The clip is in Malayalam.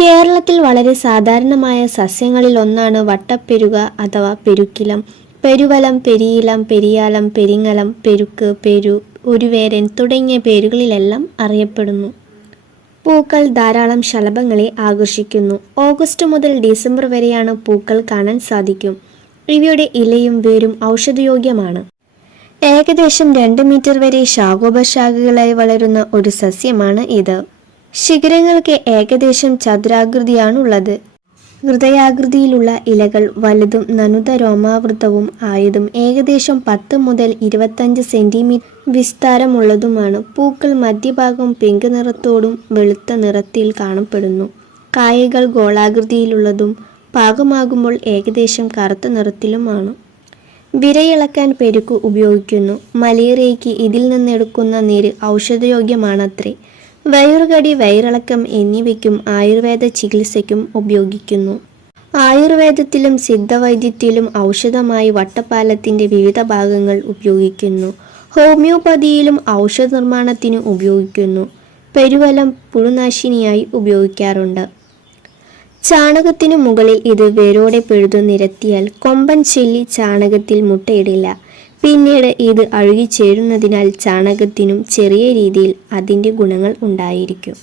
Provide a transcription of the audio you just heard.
കേരളത്തിൽ വളരെ സാധാരണമായ സസ്യങ്ങളിൽ ഒന്നാണ് വട്ടപ്പെരുക അഥവാ പെരുക്കിലം. പെരുവലം, പെരിയിലം, പെരിയാലം, പെരിങ്ങലം, പെരുക്ക്, പെരു, ഒരുവേരൻ തുടങ്ങിയ പേരുകളിലെല്ലാം അറിയപ്പെടുന്നു. പൂക്കൾ ധാരാളം ശലഭങ്ങളെ ആകർഷിക്കുന്നു. ഓഗസ്റ്റ് മുതൽ ഡിസംബർ വരെയാണ് പൂക്കൾ കാണാൻ സാധിക്കും. ഇവയുടെ ഇലയും വേരും ഔഷധയോഗ്യമാണ്. ഏകദേശം 2 മീറ്റർ വരെ ശാഖോപശാഖകളായി വളരുന്ന ഒരു സസ്യമാണ് ഇത്. ശിഖരങ്ങൾക്ക് ഏകദേശം ചതുരാകൃതിയാണുള്ളത്. ഹൃദയാകൃതിയിലുള്ള ഇലകൾ വലുതും നനുത രോമാവൃതവും ആയതും ഏകദേശം 10 മുതൽ 25 സെന്റിമീറ്റർ വിസ്താരമുള്ളതുമാണ്. പൂക്കൾ മധ്യഭാഗം പിങ്ക് നിറത്തോടും വെളുത്ത നിറത്തിൽ കാണപ്പെടുന്നു. കായകൾ ഗോളാകൃതിയിലുള്ളതും പാകമാകുമ്പോൾ ഏകദേശം കറുത്ത നിറത്തിലുമാണ്. വിരയിളക്കാൻ പെരുക്ക് ഉപയോഗിക്കുന്നു. മലേറിയയ്ക്ക് ഇതിൽ നിന്നെടുക്കുന്ന നീര് ഔഷധയോഗ്യമാണത്രേ. വയറുകടി, വയറിളക്കം എന്നിവയ്ക്കും ആയുർവേദ ചികിത്സയ്ക്കും ഉപയോഗിക്കുന്നു. ആയുർവേദത്തിലും സിദ്ധവൈദ്യത്തിലും ഔഷധമായി വട്ടപ്പാലത്തിൻ്റെ വിവിധ ഭാഗങ്ങൾ ഉപയോഗിക്കുന്നു. ഹോമിയോപ്പതിയിലും ഔഷധ നിർമ്മാണത്തിന് ഉപയോഗിക്കുന്നു. പെരുവലം പുഴുനാശിനിയായി ഉപയോഗിക്കാറുണ്ട്. ചാണകത്തിനു മുകളിൽ ഇത് വേരോടെ പിഴുതു നിരത്തിയാൽ കൊമ്പൻ ചെല്ലി ചാണകത്തിൽ മുട്ടയിടില്ല. പിന്നീട് ഇത് അഴുകിച്ചേരുന്നതിനാൽ ചാണകത്തിനും ചെറിയ രീതിയിൽ അതിൻ്റെ ഗുണങ്ങൾ ഉണ്ടായിരിക്കും.